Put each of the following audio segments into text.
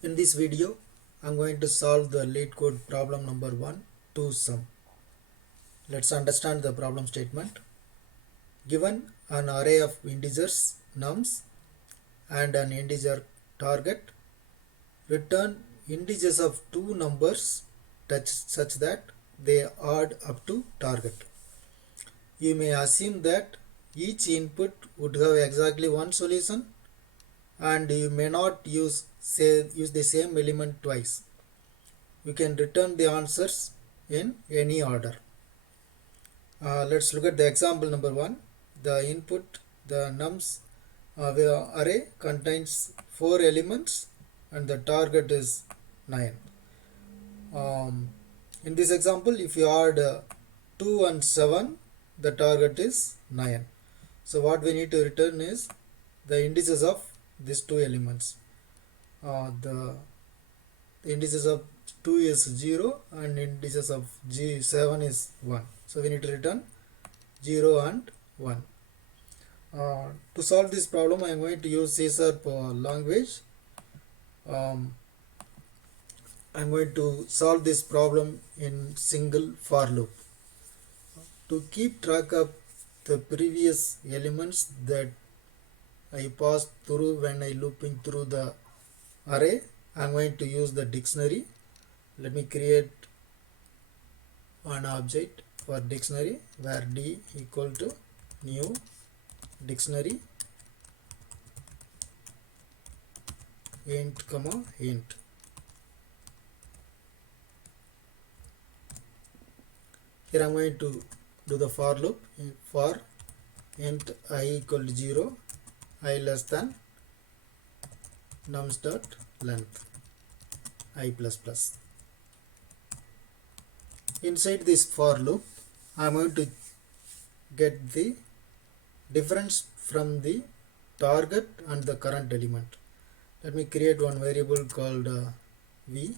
In this video, I'm going to solve the lead code problem number 1 to sum. Let's understand the problem statement. Given an array of integers nums and an integer target, return integers of two numbers such that they add up to target. You may assume that each input would have exactly one solution and you may not use the same element twice. You can return the answers in any order. Let's look at the example number 1. The input, the nums array contains 4 elements and the target is 9. In this example, if you add 2 and 7, the target is 9. So what we need to return is the indices of these two elements. The indices of 2 is 0 and indices of 7 is 1. So we need to return 0 and 1. To solve this problem, I am going to use C# language. I am going to solve this problem in single for loop. To keep track of the previous elements that I passed through when I looping through the array, I am going to use the dictionary. Let me create an object for dictionary where d equal to new dictionary int comma int. Here I am going to do the for loop for int I equal to 0, I less than nums dot length I plus plus. Inside this for loop, I am going to get the difference from the target and the current element. Let me create one variable called v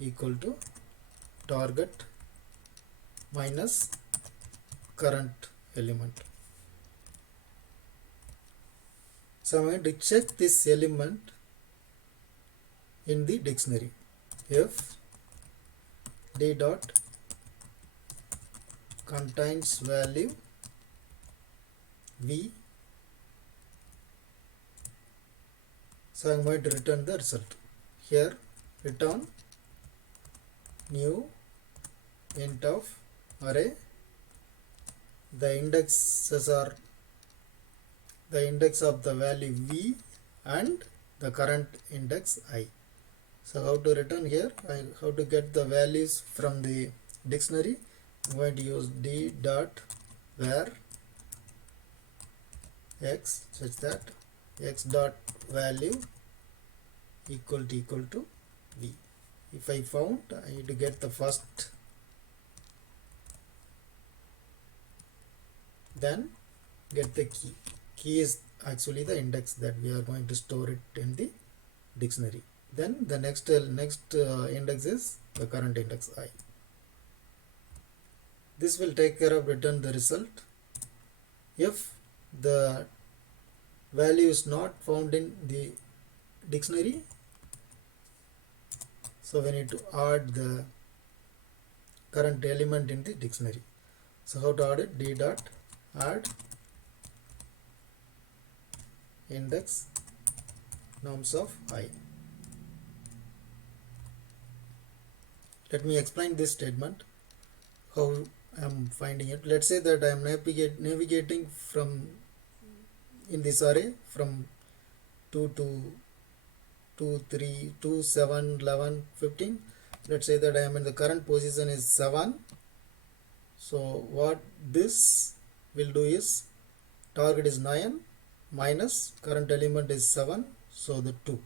equal to target minus current element. So I'm going to check this element in the dictionary. If d dot contains value v, so I'm going to return the result. Here return new int of array. The indexes are the index of the value v and the current index I. So how to return here? How to get the values from the dictionary? I'm going to use d dot var x such that x dot value equal to v. If I found, I need to get the first, then get the key. Key is actually the index that we are going to store it in the dictionary. Then the next index is the current index I. This will take care of return the result. If the value is not found in the dictionary, so we need to add the current element in the dictionary. So how to add it? D dot add index nums of I. Let me explain this statement, how I am finding it. Let's say that I am navigating from in this array from 2 to 2, 3, 2, 7, 11, 15. Let's say that I am in the current position is 7. So what this will do is target is 9 minus current element is 7, so the 2.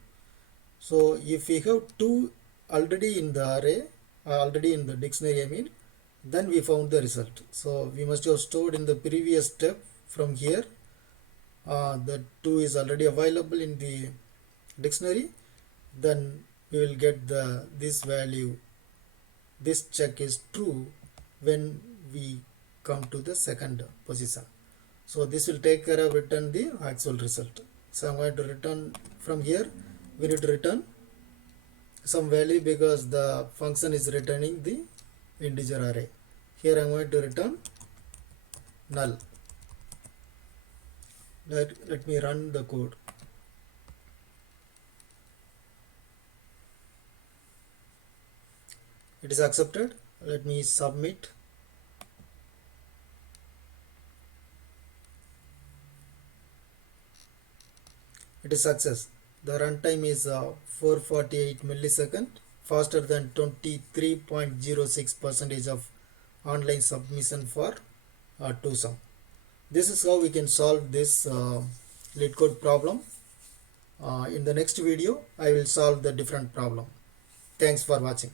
So if we have 2 already in the array, already in the dictionary I mean, then we found the result. So we must have stored in the previous step from here. The 2 is already available in the dictionary. Then we will get this value, this check is true when we come to the second position. So this will take care of return the actual result. So I'm going to return from here we need to return some value because the function is returning the integer array. Here I'm going to return null. Let me run the code. It is accepted. Let me submit. It is success. The runtime is 448 millisecond, faster than 23.06% of online submission for TwoSum. This is how we can solve this LeetCode problem. In the next video, I will solve the different problem. Thanks for watching.